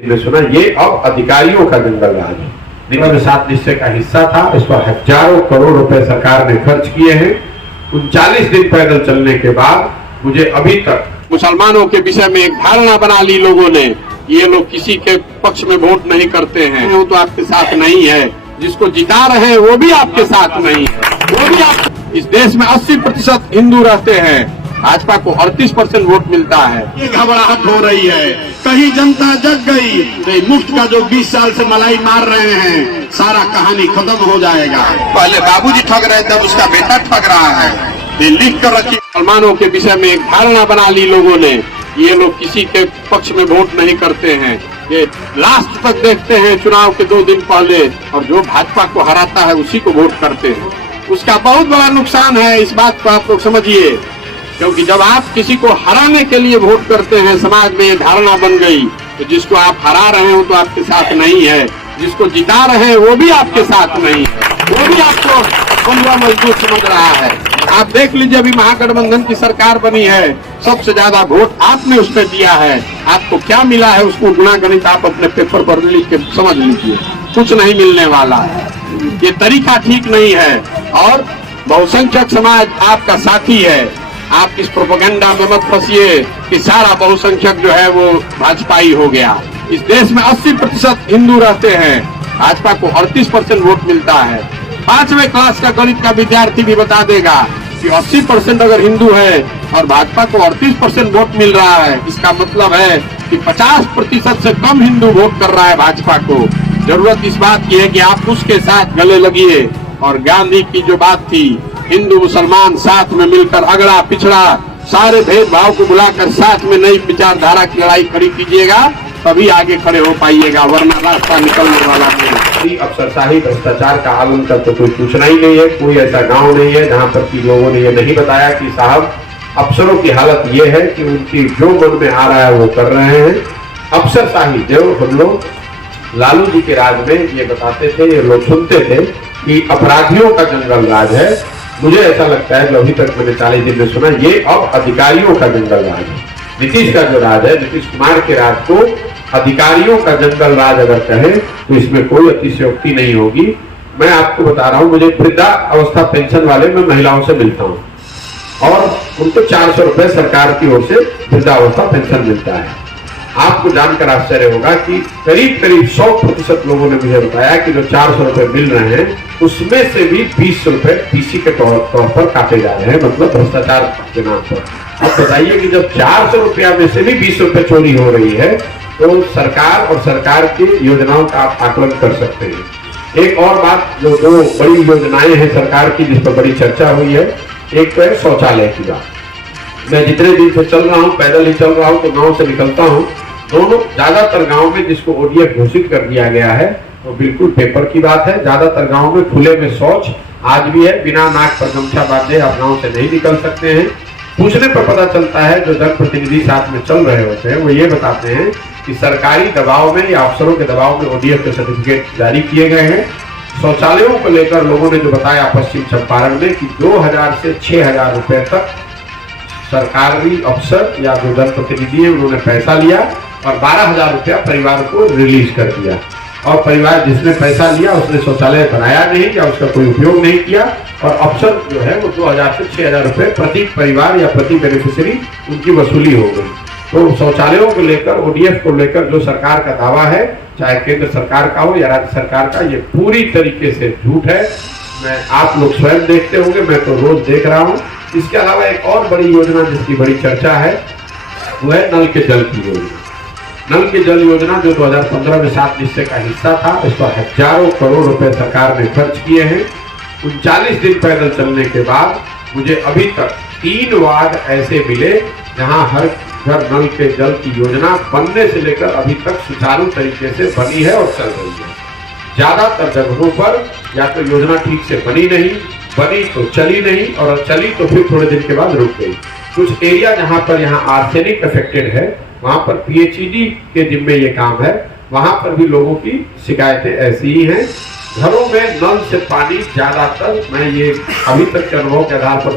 ने सुना ये अब अधिकारियों का जंगल राज है। निगम 7 निश्चय का हिस्सा था। इस पर हजारों करोड़ रुपए सरकार ने खर्च किए हैं। 39 दिन पैदल चलने के बाद मुझे अभी तक मुसलमानों के विषय में एक धारणा बना ली लोगों ने, ये लोग किसी के पक्ष में वोट नहीं करते हैं, वो तो आपके साथ नहीं है। जिसको जिता रहे हैं वो भी आपके साथ नहीं है, वो भी आप। इस देश में 80% हिंदू रहते हैं, भाजपा को 38% वोट मिलता है। ये घबराहट हो रही है, कहीं जनता जग गई तो मुफ्त का जो 20 साल से मलाई मार रहे हैं, सारा कहानी खत्म हो जाएगा। पहले बाबूजी ठग रहे थे, अब उसका बेटा ठग रहा है। ये लिख कर रखी। मुसलमानों के विषय में एक धारणा बना ली लोगों ने, ये लोग किसी के पक्ष में वोट नहीं करते हैं, ये लास्ट तक देखते हैं चुनाव के 2 दिन पहले, और जो भाजपा को हराता है उसी को वोट करते हैं। उसका बहुत बड़ा नुकसान है, इस बात को आप लोग समझिए। क्योंकि जब आप किसी को हराने के लिए वोट करते हैं, समाज में ये धारणा बन गई तो जिसको आप हरा रहे हो तो आपके साथ नहीं है, जिसको जिता रहे हैं वो भी आपके साथ नहीं है, वो भी आपको बंधुआ मजबूत समझ रहा है। आप देख लीजिए, अभी महागठबंधन की सरकार बनी है, सबसे ज्यादा वोट आपने उसमें दिया है। आपको क्या मिला है उसको गुणा गणित आप अपने पेपर पर लिख के समझ लीजिए, कुछ नहीं मिलने वाला है। ये तरीका ठीक नहीं है और बहुसंख्यक समाज आपका साथी है। आप इस प्रोपेगेंडा में मत फंसिए कि सारा बहुसंख्यक जो है वो भाजपाई हो गया। इस देश में 80% हिंदू रहते हैं, भाजपा को 38% वोट मिलता है। 5वें क्लास का गणित का विद्यार्थी भी बता देगा कि 80% अगर हिंदू है और भाजपा को 38% वोट मिल रहा है, इसका मतलब है कि 50% से कम हिंदू वोट कर रहा है भाजपा को। जरूरत इस बात की है कि आप उसके साथ गले लगिए। और गांधी की जो बात थी, हिंदू मुसलमान साथ में मिलकर अगड़ा पिछड़ा सारे भेदभाव को बुलाकर साथ में नई विचारधारा की लड़ाई खड़ी कीजिएगा, तभी आगे खड़े हो पाइएगा, वरना रास्ता निकलने वाला नहीं। अफसरशाही भ्रष्टाचार का आलम तक तो कोई पूछना ही नहीं है। कोई ऐसा गांव नहीं है जहां पर कि लोगों ने ये नहीं बताया कि साहब अफसरों की हालत ये है कि उनकी जो मन में आ रहा है वो कर रहे हैं। अफसरशाही जो हम लोग लालू जी के राज में ये बताते थे, ये लोग सुनते थे कि अपराधियों का जंगल राज है। मुझे ऐसा लगता है कि अभी तक मैंने 40 दिन में सुना, ये अब अधिकारियों का जंगल राज है। नीतीश का जो राज है, नीतीश कुमार के राज को अधिकारियों का जंगल राज अगर कहें तो इसमें कोई अतिशयोक्ति नहीं होगी। मैं आपको बता रहा हूं, मुझे वृद्धा अवस्था पेंशन वाले मैं महिलाओं से मिलता हूं और उनको 400 रुपए सरकार की ओर से वृद्धावस्था पेंशन मिलता है। आपको जानकर आश्चर्य होगा कि करीब 100% लोगों ने मुझे बताया कि जो 400 रुपए मिल रहे हैं उसमें से भी 20 रुपए पीसी के तौर पर काटे जा रहे हैं, मतलब भ्रष्टाचार के नाम पर। अब बताइए कि जब 400 रुपया में से भी 20 रुपए चोरी हो रही है तो सरकार और सरकार की योजनाओं का आप आकलन कर सकते हैं। एक और बात, जो 2 बड़ी योजनाएं हैं सरकार की जिस पर बड़ी चर्चा हुई है, एक तो है शौचालय की बात। मैं जितने दिन से चल रहा हूँ, पैदल ही चल रहा हूँ, तो गांव से निकलता हूँ, दोनों ज्यादातर गांव में जिसको ओडीएफ घोषित कर दिया गया है तो बिल्कुल पेपर की बात है। ज्यादातर गांव में खुले में शौच आज भी है, बिना नाक पर गमछा बांधे आप गांव से नहीं निकल सकते हैं। पूछने पर पता चलता है, जो जनप्रतिनिधि साथ में चल रहे होते हैं वो ये बताते हैं कि सरकारी दबाव में या अफसरों के दबाव में ओडीएफ के सर्टिफिकेट जारी किए गए हैं। शौचालयों को लेकर लोगों ने जो बताया पश्चिम चंपारण में कि 2000 से 6000 रुपए तक सरकारी अफसर या जो जनप्रतिनिधि है उन्होंने पैसा लिया और 12000 रुपया परिवार को रिलीज कर दिया। और परिवार जिसने पैसा लिया उसने शौचालय बनाया नहीं या उसका कोई उपयोग नहीं किया, और अफसर जो है वो 2000 से 6000 रुपए प्रति परिवार या प्रति बेनिफिशियरी उनकी वसूली हो गई। तो शौचालयों को लेकर, ओडीएफ को लेकर जो सरकार का दावा है, चाहे केंद्र सरकार का हो या राज्य सरकार का, ये पूरी तरीके से झूठ है। आप लोग स्वयं देखते होंगे, मैं तो रोज देख रहा हूँ। इसके अलावा एक और बड़ी योजना जिसकी बड़ी चर्चा है वो है नल के जल की योजना। नल के जल योजना जो 2015 में 7 निश्चय का हिस्सा था, इस पर हजारों करोड़ रुपए सरकार ने खर्च किए हैं। 39 दिन पैदल चलने के बाद मुझे अभी तक 3 वार्ड ऐसे मिले जहां हर घर नल के जल की योजना बनने से लेकर अभी तक सुचारू तरीके से बनी है और चल रही है। ज्यादातर जगहों पर या तो योजना ठीक से बनी नहीं, बनी तो चली नहीं, और चली तो फिर थोड़े दिन के बाद रुक गई। कुछ एरिया जहां पर यहाँ आर्सेनिक अफेक्टेड है, वहां पर पीएचईडी के जिम्मे ये काम है, वहां पर भी लोगों की शिकायतें ऐसी ही हैं। घरों में नल से पानी ज्यादातर, मैं ये अभी तक के अनुभव के आधार पर